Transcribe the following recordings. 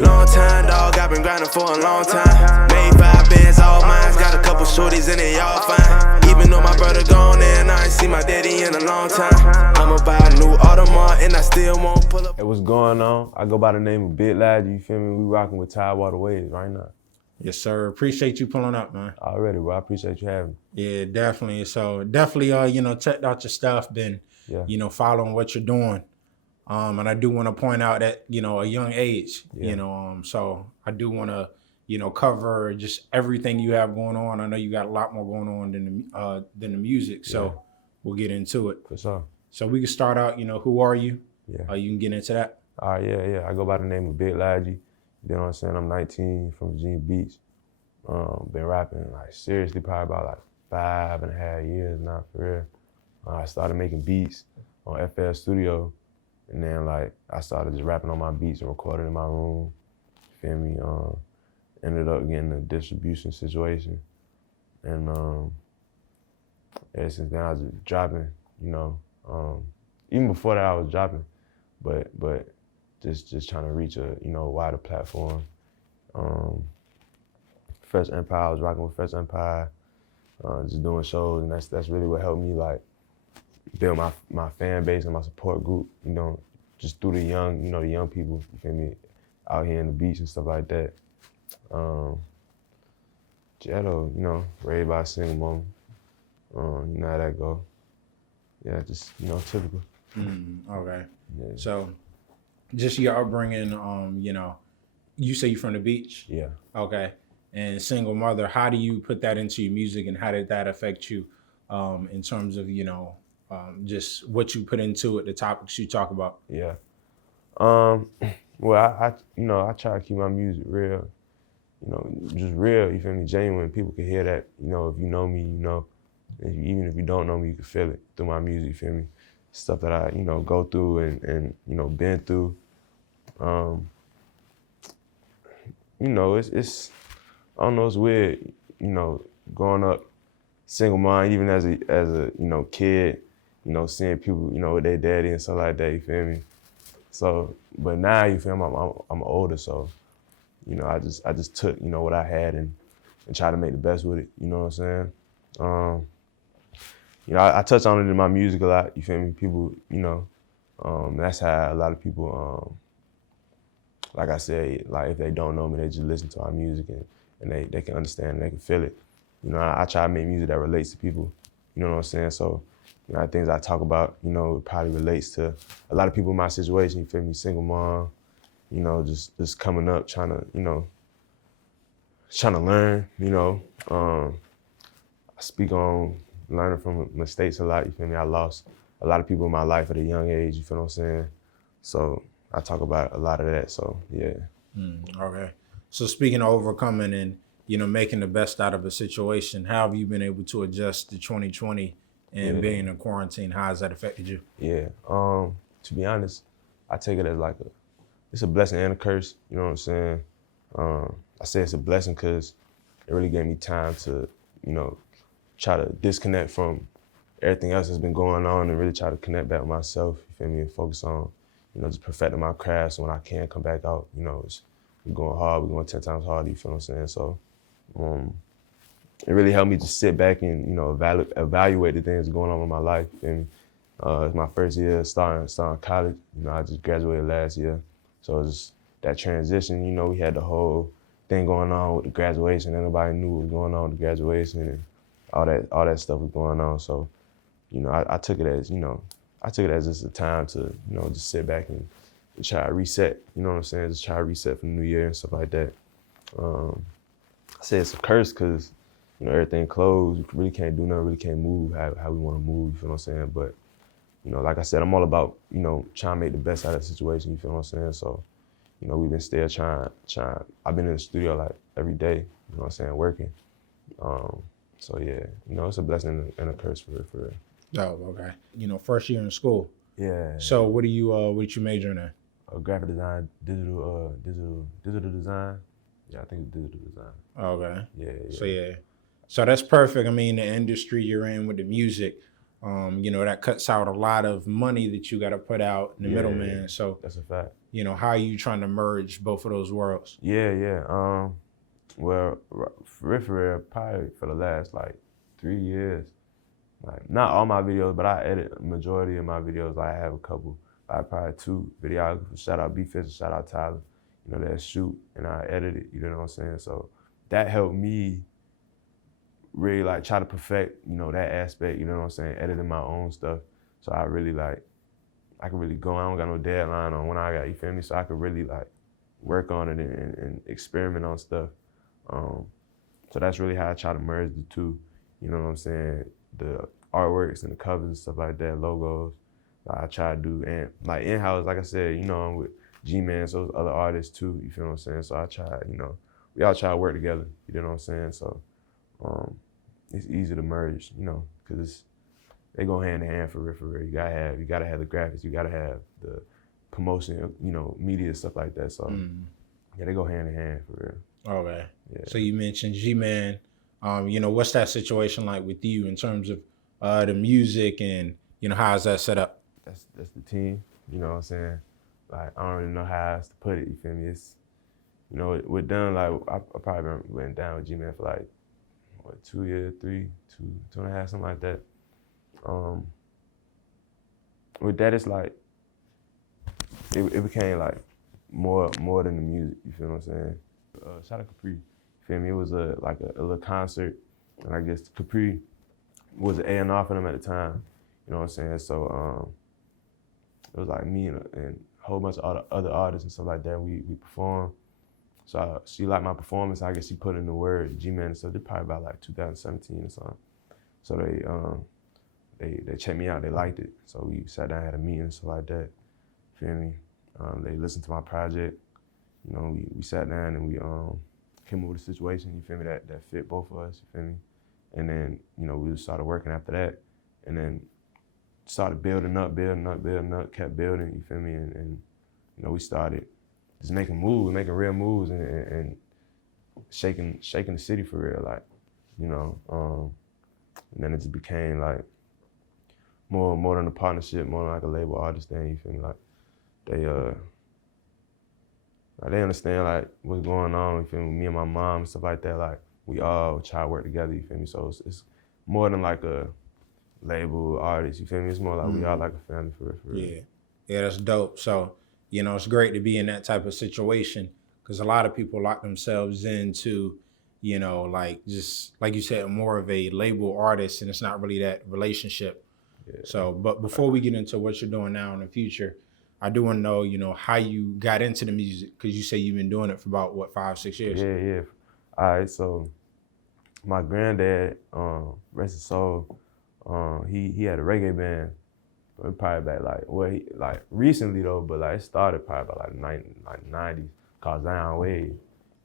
Long time, dog, I've been grinding for a long time. Made 5 bands, all mine. Got a couple shorties and they all fine. Even though my brother gone and I ain't seen my daddy in a long time. I'ma buy a new Audemars and I still won't pull up. Hey, what's going on? I go by the name of Ligiee, you feel me? We rocking with Tidewater Waves right now. Yes, sir. Appreciate you pulling up, man. Already, bro. I appreciate you having me. Yeah, definitely. So definitely, checked out your stuff, been, following what you're doing. And I do want to point out that, a young age, so I do want to, cover just everything you have going on. I know you got a lot more going on than the music, so we'll get into it. For sure. So we can start out, who are you? Yeah. You can get into that. Yeah. I go by the name of Ligiee. You know what I'm saying? I'm 19 from Virginia Beach. Been rapping like seriously probably about like 5.5 years now, for real. I started making beats on FL Studio, and then like I started just rapping on my beats and recording in my room. You feel me? Ended up getting a distribution situation, and ever since then I was just dropping. Even before that I was dropping, but just trying to reach a wider platform. Fresh Empire, I was rocking with Fresh Empire, just doing shows, and that's really what helped me like build my fan base and my support group. Just through the young people. You feel me? Out here in the beach and stuff like that. Jetto, raised by a single mom. You know how that go. Yeah, just typical. Okay. Yeah. So, just your upbringing. You say you're from the beach. Yeah. Okay. And single mother. How do you put that into your music, and how did that affect you, in terms of just what you put into it, the topics you talk about? Yeah. Well, I try to keep my music real. Just real. You feel me? Genuine. People can hear that. If you know me, you know. Even if you don't know me, you can feel it through my music. You feel me? Stuff that I go through and been through. It's I don't know, it's weird, growing up single mom, even as a kid, seeing people, with their daddy and stuff like that, you feel me? So, but now you feel me, I'm older, so, I just took, what I had and tried to make the best with it, you know what I'm saying? I touch on it in my music a lot, you feel me? People, that's how a lot of people, like I said, like if they don't know me, they just listen to our music and they can understand and they can feel it. I try to make music that relates to people, you know what I'm saying? So, things I talk about, it probably relates to a lot of people in my situation, you feel me? Single mom, just coming up, trying to learn, I speak on learning from mistakes a lot, you feel me? I lost a lot of people in my life at a young age, you feel what I'm saying? So I talk about a lot of that, so yeah. Okay. So speaking of overcoming and, making the best out of a situation, how have you been able to adjust to 2020 and being in quarantine? How has that affected you? Yeah, to be honest, I take it as like it's a blessing and a curse, you know what I'm saying? I say it's a blessing because it really gave me time to, try to disconnect from everything else that's been going on and really try to connect back with myself, you feel me, and focus on, just perfecting my craft so when I can come back out, we're going hard, we're going 10 times harder, you feel what I'm saying? So it really helped me to sit back and, evaluate the things going on in my life, you feel me? It's my first year starting college, I just graduated last year. So it was just that transition, we had the whole thing going on with the graduation, and nobody knew what was going on with the graduation and all that stuff was going on. So, I took it as just a time to, just sit back and try to reset, you know what I'm saying? Just try to reset for the new year and stuff like that. I say it's a curse because, everything closed. We really can't do nothing, really can't move how we want to move, you feel what I'm saying? But, like I said, I'm all about, trying to make the best out of the situation, you feel what I'm saying? So, we've been still trying. I've been in the studio like every day, you know what I'm saying, working. So yeah, it's a blessing and a curse for real. Oh, okay. First year in school. Yeah. So what you majoring in? Graphic design, digital design. Yeah, I think it's digital design. Okay. Yeah. So that's perfect. I mean, the industry you're in with the music, that cuts out a lot of money that you got to put out in the middleman. So that's a fact. you know, how are you trying to merge both of those worlds? Yeah. Well, for real, probably for the last like 3 years, like not all my videos, but I edit a majority of my videos. I have a couple, I probably 2 videographers. Shout out B-Fist, shout out Tyler. You know, that shoot and I edit it. You know what I'm saying? So that helped me really like try to perfect, you know, that aspect. You know what I'm saying? Editing my own stuff. So I really like, I can really go. I don't got no deadline on when I got. You feel me? So I could really like work on it and experiment on stuff. So that's really how I try to merge the two. You know what I'm saying? The artworks and the covers and stuff like that, logos. I try to do, and like in-house, like I said, you know, I'm with G-Man, so those other artists too, you feel what I'm saying? So I try, you know, we all try to work together, you know what I'm saying? So it's easy to merge, you know, because they go hand in hand for real, for real. You gotta have the graphics, you gotta have the promotion, you know, media, stuff like that. So yeah, they go hand in hand for real. Okay. Yeah. So you mentioned G-Man. You know, what's that situation like with you in terms of the music and, you know, how is that set up? That's the team, you know what I'm saying? Like, I don't really know how else to put it, you feel me? It's, you know, we're done, like, I probably went down with G-Man for like, what, 2 years, 2.5, something like that. With that, it's like, it became like more than the music, you feel what I'm saying? Shout out Capri, you feel me? It was a little concert, and I guess Capri was an A&R for them at the time, you know what I'm saying? So it was like me and a whole bunch of other artists and stuff like that. We performed. So she liked my performance. I guess she put in the word G-Man and stuff. They probably about like 2017 or something. So they checked me out. They liked it. So we sat down, had a meeting and stuff like that. Feel me? They listened to my project. You know, we sat down and we came up with a situation. You feel me? That fit both of us. You feel me? And then, you know, we started working after that, and then started building up, kept building, you feel me? And you know, we started just making real moves and shaking the city for real, like, you know. And then it just became like more than a partnership, more than like a label artist thing, you feel me? Like they understand like what's going on, you feel me? Me and my mom and stuff like that, like we all try to work together, you feel me? So it's more than like a label artist, you feel me? It's more like we all like a family for real. Yeah, that's dope. So, you know, it's great to be in that type of situation because a lot of people lock themselves into, you know, like just like you said, more of a label artist, and it's not really that relationship. Yeah. So, but before we get into what you're doing now in the future, I do want to know, you know, how you got into the music, because you say you've been doing it for about, what, 5-6 years? Yeah. All right, so my granddad, rest his soul, he had a reggae band. Probably back like recently though, but like it started probably about like 90s, called Zion Wave. You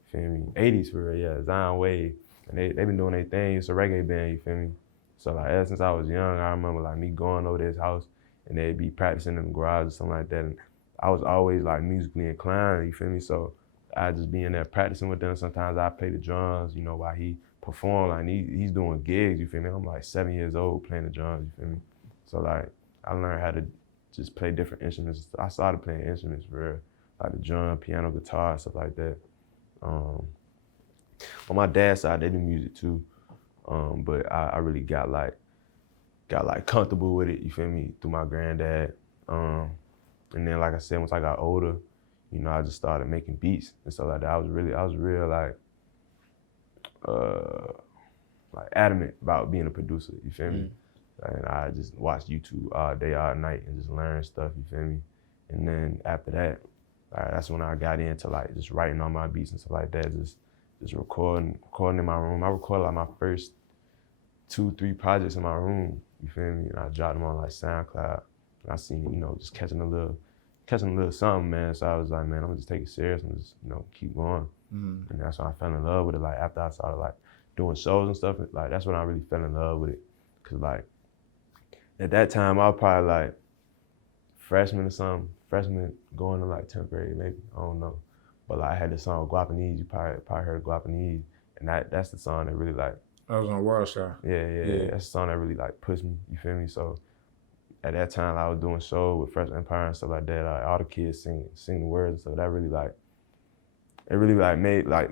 feel me? 80s for real, yeah, Zion Wave. And they been doing their thing. It's a reggae band, you feel me? So like ever since I was young, I remember like me going over to his house and they'd be practicing in the garage or something like that. And I was always like musically inclined, you feel me? So I'd just be in there practicing with them. Sometimes I play the drums, you know, while he performed. Like he's doing gigs, you feel me? I'm like 7 years old playing the drums, you feel me? So like I learned how to just play different instruments. I started playing instruments for real, like the drum, piano, guitar, stuff like that. On my dad's side, they do music too, but I really got comfortable with it, you feel me, through my granddad. And then, like I said, once I got older, you know, I just started making beats and stuff like that. I was real like adamant about being a producer, you feel me? And I just watched YouTube all day, all night, and just learn stuff, you feel me? And then after that, that's when I got into like just writing all my beats and stuff like that, just recording in my room. I recorded like my first 2-3 projects in my room, you feel me? And I dropped them on like SoundCloud. And I seen, you know, just catching a little something, man. So I was like, man, I'm gonna just take it serious and just, you know, keep going. And that's when I fell in love with it. Like after I started like doing shows and stuff, like that's when I really fell in love with it. Cause like, at that time, I was probably like freshman or something, going to like 10th grade maybe, I don't know. But like I had this song Guapanese, you probably heard Guapanese, and that's the song that really like. That was on World Star. Yeah, that's the song that really like pushed me, you feel me? So at that time I was doing shows with Fresh Empire and stuff like that. Like, all the kids sing the words and stuff. That really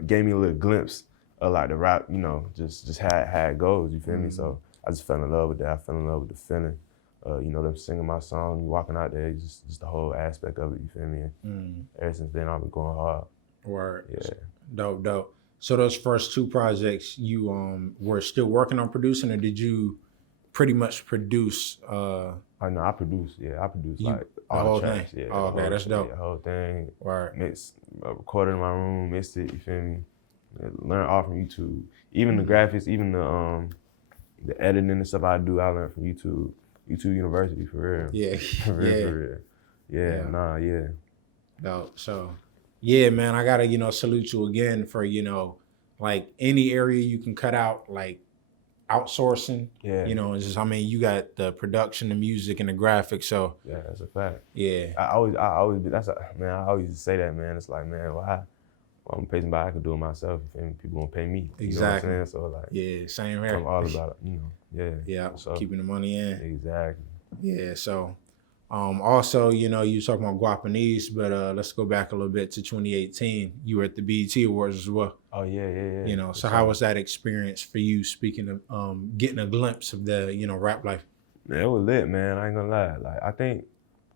gave me a little glimpse of like the rap, you know, just how it goes. You feel me? So I just fell in love with that. I fell in love with the feeling. You know, them singing my song, you walking out there, just the whole aspect of it. You feel me? Ever since then, I've been going hard. Word. Yeah. Dope. So those first 2 projects, you were still working on producing, or did you pretty much produce? I know I produced. Yeah, I produced like the all whole the tracks. thing. Yeah, Oh, okay, that's dope. Yeah, the whole thing. Word. Mixed, recorded in my room, mixed it. You feel me? Learned all from YouTube. Even the graphics, even the editing and stuff I do, I learned from YouTube. YouTube University, for real. Yeah. For real. Yeah. No, so yeah, man, I gotta, salute you again for, like any area you can cut out, like outsourcing. Yeah. It's just, you got the production, the music, and the graphics. So yeah, that's a fact. Yeah. I always say that, man. It's like, man, why? Well, I'm paying somebody, I could do it myself. And people gonna pay me. Exactly. You know what I'm saying? So like, yeah, same here. I'm all about it. Yeah, so, keeping the money in. Exactly. Yeah. So, also, you was talking about Guapanese, but let's go back a little bit to 2018. You were at the BET Awards as well. Oh yeah. So how was that experience for you? Speaking of getting a glimpse of the rap life. Man, it was lit, man. I ain't gonna lie. Like, I think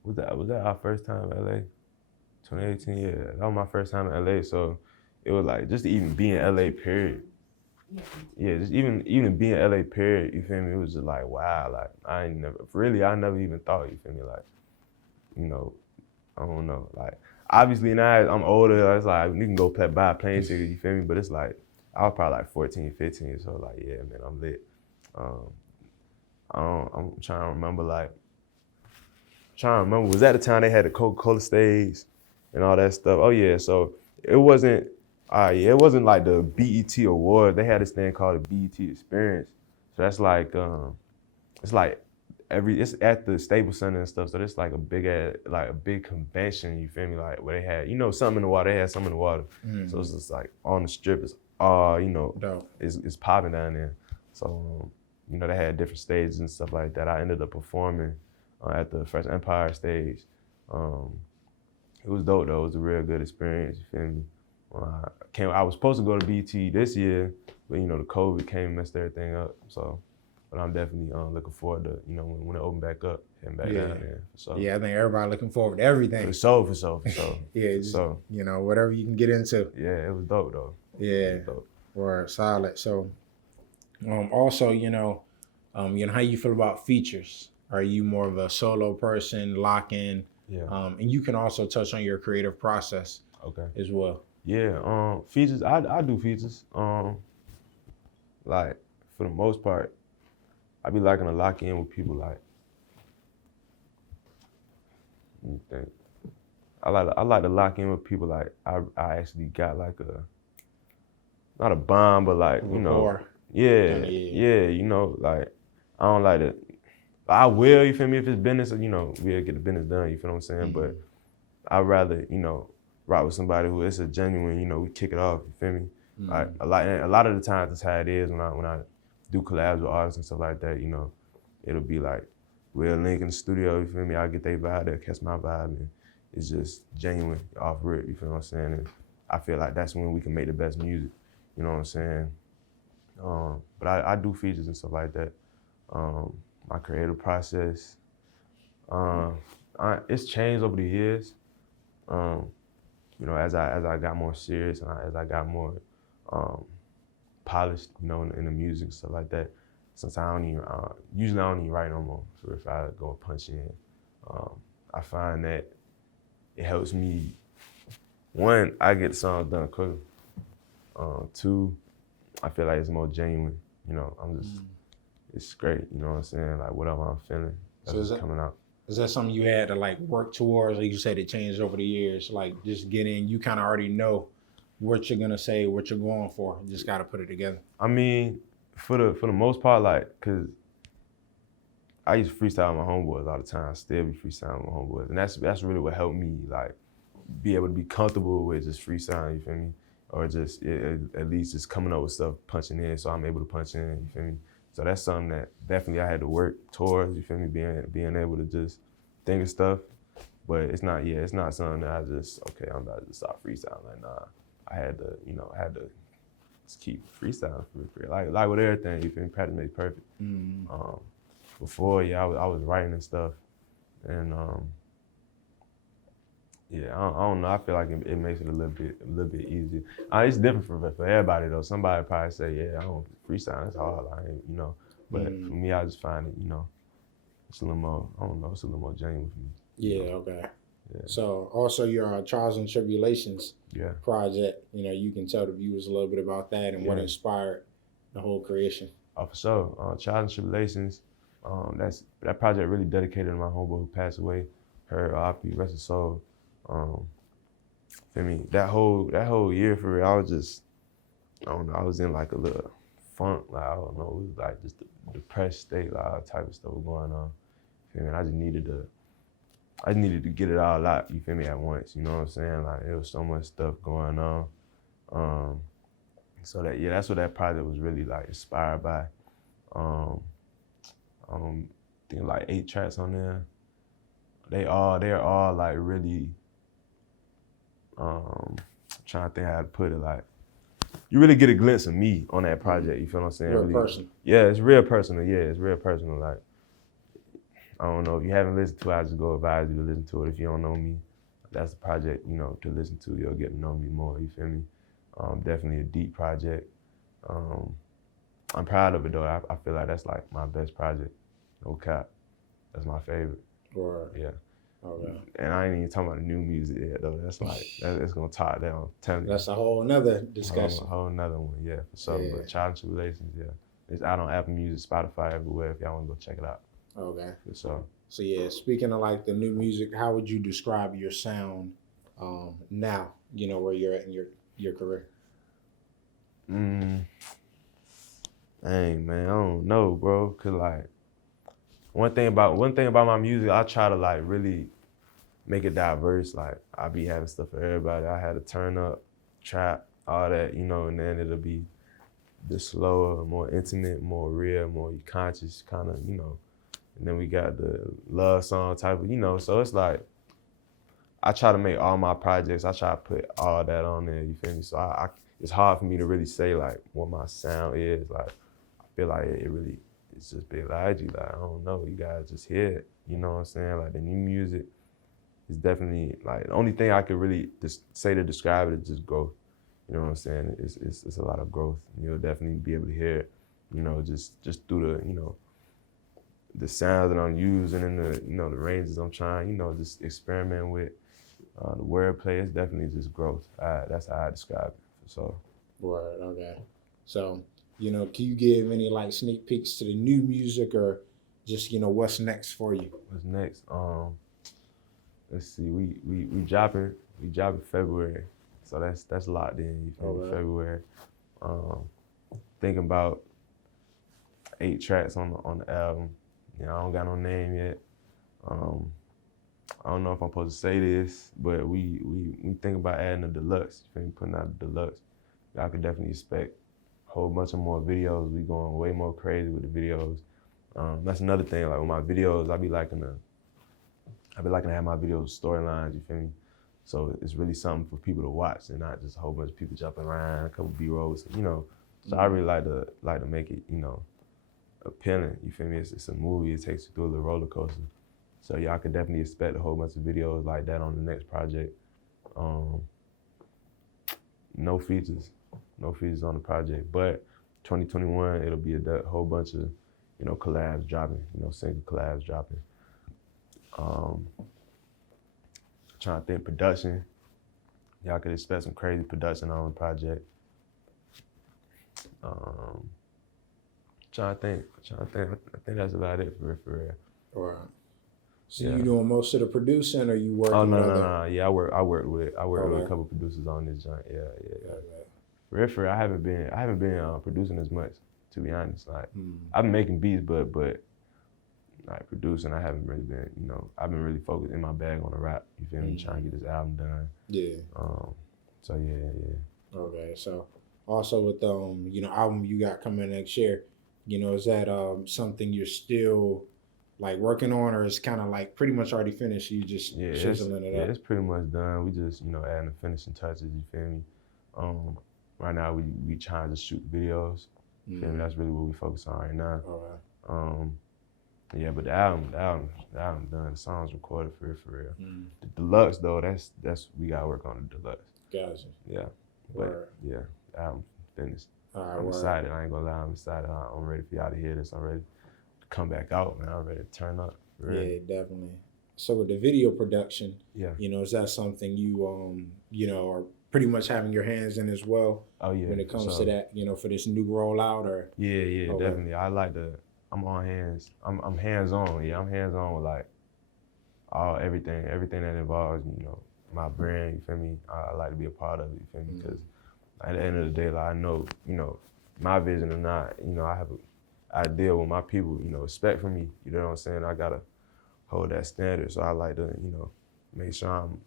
was that our first time in LA? 2018, yeah. That was my first time in LA. So it was like just to even be in LA, period. Yeah, just even being in LA, period, you feel me? It was just like, wow, like I never even thought, you feel me? Like, I don't know. Like, obviously now I'm older, it's like you can go buy a plane ticket, you feel me? But it's like, I was probably like 14, 15, so like, yeah, man, I'm lit. I'm trying to remember, was that the time they had the Coca-Cola stage and all that stuff? Oh yeah, so it wasn't like the BET Award. They had this thing called the BET Experience. So that's like, it's at the Staples Center and stuff. So it's like a big convention, you feel me? Like where they had, something in the water, they had something in the water. So it's just like on the strip, it's it's popping down there. So, they had different stages and stuff like that. I ended up performing at the Fresh Empire stage. It was dope though, it was a real good experience, you feel me? I was supposed to go to BT this year, but the COVID came and messed everything up. So, but I'm definitely looking forward to when it open back up, heading back down there. So. Yeah, I think everybody looking forward to everything. For sure. Yeah, whatever you can get into. Yeah, it was dope though. Yeah, or solid. So, also how you feel about features? Are you more of a solo person, lock in? Yeah. And you can also touch on your creative process. As well. Yeah, features, I do features. Like, for the most part, I be liking to lock in with people like, let me think. I like to lock in with people like, I actually got like not a bond, but like, yeah, like, I don't like to, I will, you feel me, if it's business, we'll get the business done, you feel what I'm saying? But I'd rather, rock with somebody who it's a genuine, we kick it off, you feel me? Like a lot of the times that's how it is when I do collabs with artists and stuff like that, it'll be like, we'll link in the studio, you feel me? I'll get their vibe, they'll catch my vibe, and it's just genuine off rip, you feel what I'm saying? And I feel like that's when we can make the best music, you know what I'm saying? But I do features and stuff like that. My creative process, it's changed over the years. As I got more serious and as I got more polished, in the music and stuff like that. Since I don't even write no more. So if I go and punch in, I find that it helps me. One, I get the songs done quicker. Two, I feel like it's more genuine. I'm just, it's great. You know what I'm saying? Like whatever I'm feeling, that's coming out. Is that something you had to like work towards? Like you said, it changed over the years. Like just getting, you kind of already know what you're gonna say, what you're going for. You just gotta put it together. I mean, for the most part, like, cause I used to freestyle with my homeboys all the time. I still be freestyling with my homeboys, and that's really what helped me like be able to be comfortable with just freestyling. You feel me? Or just at least just coming up with stuff, punching in, so I'm able to punch in. You feel me? So that's something that definitely I had to work towards, you feel me, being able to just think of stuff. But it's not something that I just, okay, I'm about to just stop freestyling. Like, nah, I had to just keep freestyling for real. Like with everything, you feel me, practice makes perfect. Before, I was writing and stuff. And I don't know. I feel like it makes it a little bit easier. It's different for everybody though. Somebody probably say, yeah, I don't freestyle. It's hard, But for me, I just find it, it's a little more. I don't know. It's a little more genuine for me. Yeah. Okay. Yeah. So also your Trials and Tribulations project. You can tell the viewers a little bit about that and what inspired the whole creation. Oh, for sure. Trials and Tribulations. That project really dedicated to my homeboy who passed away. Her R.I.P. rest his soul. Feel me? That whole year for real, I was just, I don't know, I was in like a little funk, like I don't know, it was like just a depressed state, like all type of stuff was going on. Feel me? And I just needed to get it all out, you feel me, at once, you know what I'm saying? Like there was so much stuff going on. So that's what that project was really like inspired by. I think like 8 tracks on there. They're all like really, trying to think how to put it, like, you really get a glimpse of me on that project, you feel what I'm saying? Real personal. Yeah, it's real personal, it's real personal. Like, I don't know, if you haven't listened to it, I just go advise you to listen to it. If you don't know me, that's the project, to listen to. You'll get to know me more, you feel me? Definitely a deep project. I'm proud of it though. I feel like that's like my best project, no cap. That's my favorite. Or yeah. Okay. And I ain't even talking about the new music yet though. That's like, it's gonna top down, I'm telling you. That's a whole nother discussion. A whole nother one, yeah, for sure. Yeah. But Trials and Tribulations, it's out on Apple Music, Spotify, everywhere if y'all wanna go check it out. Okay. For sure. So yeah, speaking of like the new music, how would you describe your sound now, where you're at in your career? Hey man, I don't know, bro. Cause like one thing about my music, I try to like really make it diverse. Like I be having stuff for everybody. I had to turn up, trap, all that, and then it'll be the slower, more intimate, more real, more conscious kind of, And then we got the love song type of, So it's like I try to make all my projects. I try to put all that on there. You feel me? So it's hard for me to really say like what my sound is. Like I feel like it's just Big Ligiee. Like I don't know, you guys just hear it. You know what I'm saying? Like the new music is definitely like the only thing I could really just say to describe it is just growth. You know what I'm saying? It's a lot of growth. You'll definitely be able to hear it. Just through the sounds that I'm using and the ranges I'm trying. Just experiment with the wordplay. It's definitely just growth. That's how I describe it. So. Word. Okay. So. Can you give any like sneak peeks to the new music or just, what's next for you? What's next? Let's see, we dropping February. So that's locked in, February. Thinking about 8 tracks on the album. I don't got no name yet. I don't know if I'm supposed to say this, but we think about adding a deluxe, putting out a deluxe. Y'all could definitely expect whole bunch of more videos. We going way more crazy with the videos. That's another thing. Like with my videos, I be liking to have my videos storylines. You feel me? So it's really something for people to watch and not just a whole bunch of people jumping around, a couple B-rolls. So I really like to make it appealing. You feel me? It's a movie. It takes you through a little roller coaster. So y'all could definitely expect a whole bunch of videos like that on the next project. No features on the project, but 2021 it'll be a whole bunch of collabs dropping, single collabs dropping. Trying to think production. Y'all could expect some crazy production on the project. Trying to think. I think that's about it for real. All right. So you doing most of the producing, or you working? Oh no. Yeah, I work with a couple producers on this joint. Yeah. For real, I haven't been producing as much, to be honest. Like I've been making beats, but like producing, I haven't really been. I've been really focused in my bag on the rap. You feel me? Trying to get this album done. Yeah. So yeah. Okay. So also with album you got coming next year, You know, is that something you're still like working on, or it's kind of like pretty much already finished? You just chiseling it up. It's pretty much done. We just adding the finishing touches. You feel me? Um, right now we trying to shoot videos. You feel me? That's really what we focus on right now. All right. Yeah, but the album done. The songs recorded for real. The deluxe though, that's we gotta work on the deluxe. Gotcha. Yeah, but yeah, the album finished. I'm excited. I ain't gonna lie, I'm excited. I'm ready for y'all to hear this. I'm ready to come back out, man. I'm ready to turn up. Yeah, definitely. So with the video production, yeah, is that something you are pretty much having your hands in as well? Oh yeah. When it comes to that, for this new rollout, or yeah, okay. Definitely. I like to. I'm on hands. I'm hands on. Yeah, I'm hands on with like everything that involves my brand. You feel me? I like to be a part of it. You feel me? Because at the end of the day, like I know my vision or not. I have an idea what my people expect from me. You know what I'm saying? I gotta hold that standard. So I like to make sure I'm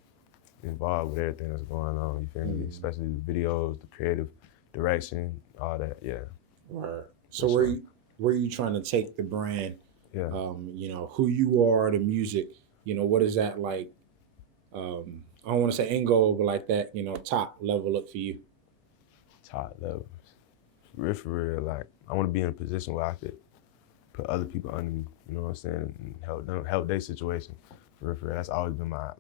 involved with everything that's going on. You feel me? Especially the videos, the creative direction, all that. Yeah. Right. So where you trying to take the brand? Yeah. Who you are, the music. What is that like? I don't want to say end goal, but like that, top level look for you. Top level. For real. Like I want to be in a position where I could put other people under me. You know what I'm saying? And help their situation. For real. That's always been my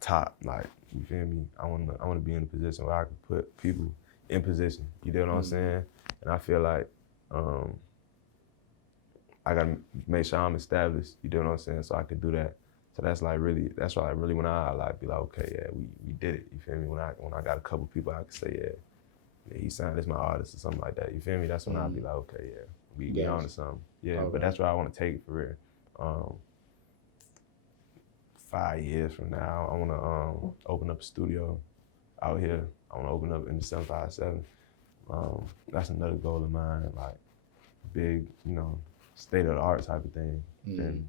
top. Like you feel me? I want to be in a position where I can put people in position. You know what I'm saying? And I feel like I gotta make sure I'm established. You know what I'm saying? So I could do that. So that's why really when I like be like, okay, yeah, we did it. You feel me? When I got a couple people I could say, yeah, he signed as my artist or something like that. You feel me? That's when I'll be like, okay, yeah, we on to something. Yeah, okay. But that's where I want to take it for real. 5 years from now, I want to open up a studio out here. I want to open up in the 757. That's another goal of mine, like big, state of the art type of thing. And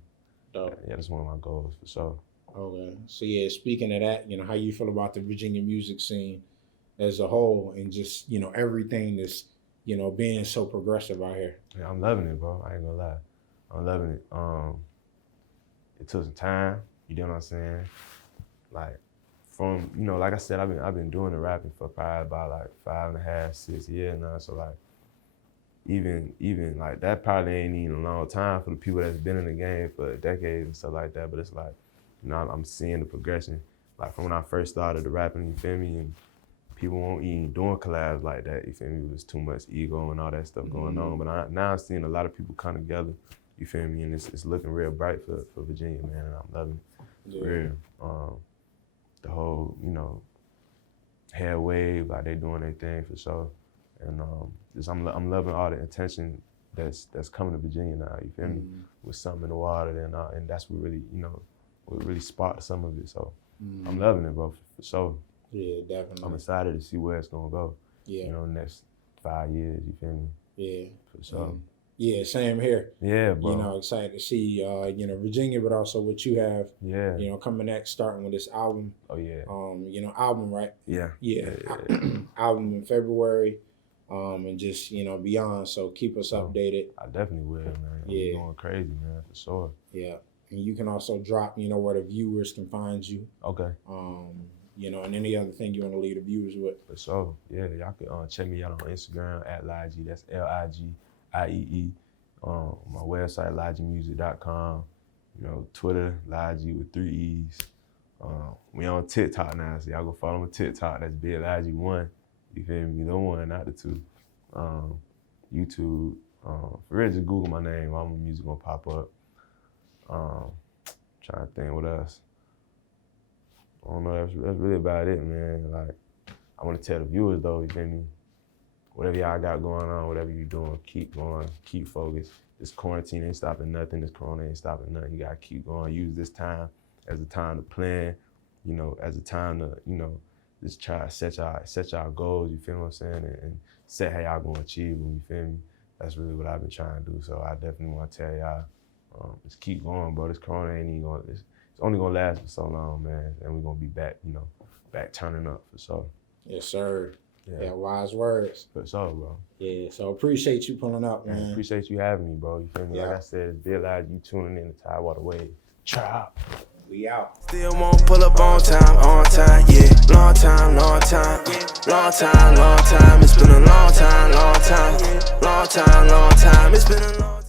dope. Yeah, that's one of my goals for sure. Okay. So yeah, speaking of that, how you feel about the Virginia music scene as a whole, and just everything that's being so progressive out here. Yeah, I'm loving it, bro. I ain't gonna lie, I'm loving it. It took some time. You know what I'm saying? Like from like I said, I've been doing the rapping for probably about like 5.5, 6 years now. So like even like that probably ain't even a long time for the people that's been in the game for decades and stuff like that. But it's like I'm seeing the progression. Like from when I first started the rapping, you feel me, and people won't even doing collabs like that. You feel me? It was too much ego and all that stuff going on. But now I'm seeing a lot of people come together. You feel me? And it's looking real bright for Virginia, man. And I'm loving it. Yeah. For real. The whole, hair wave, like they doing their thing for sure. And I'm loving all the attention that's coming to Virginia now. You feel me? With something in the water, and that's what really, what really sparked some of it. So I'm loving it, bro, for sure. Yeah, definitely. I'm excited to see where it's gonna go. Yeah. Next 5 years. You feel me? Yeah. For sure. Yeah, same here. Yeah, bro. Excited to see, Virginia, but also what you have, coming next, starting with this album. Oh, yeah. Album, right? Yeah. Yeah. Album in February, and just, beyond. So keep us updated. I definitely will, man. Yeah. I'm going crazy, man, for sure. Yeah. And you can also drop, where the viewers can find you. Okay. And any other thing you want to leave the viewers with. For sure. Yeah, y'all can check me out on Instagram at Ligiee. That's LIGIEE. My website, LigieeMusic.com. Twitter, Ligiee with 3 E's. We on TikTok now, so y'all go follow me on TikTok. That's Big Ligiee 1. You feel me? The 1, not the 2. YouTube. For real, just Google my name. All my music gonna pop up. Trying to think what else. I don't know, that's really about it, man. Like, I want to tell the viewers though, you feel me? Whatever y'all got going on, whatever you doing, keep going, keep focused. This quarantine ain't stopping nothing. This corona ain't stopping nothing. You gotta keep going. Use this time as a time to plan, as a time to, just try to set y'all goals, you feel what I'm saying? And set how y'all gonna achieve them, you feel me? That's really what I've been trying to do. So I definitely wanna tell y'all, just keep going, bro. This corona ain't even gonna, it's only gonna last for so long, man. And we're gonna be back, back turning up for sure. Yes, sir. Yeah, wise words. For sure, bro. Yeah, so appreciate you pulling up, man. Appreciate you having me, bro. You feel me? Yeah. Like I said, be alive, you tuning in to Tidewater Wave. Chop. We out. Still won't pull up on time, yeah. Long time, long time, long time, long time. It's been a long time, long time, long time, long time. It's been a long time.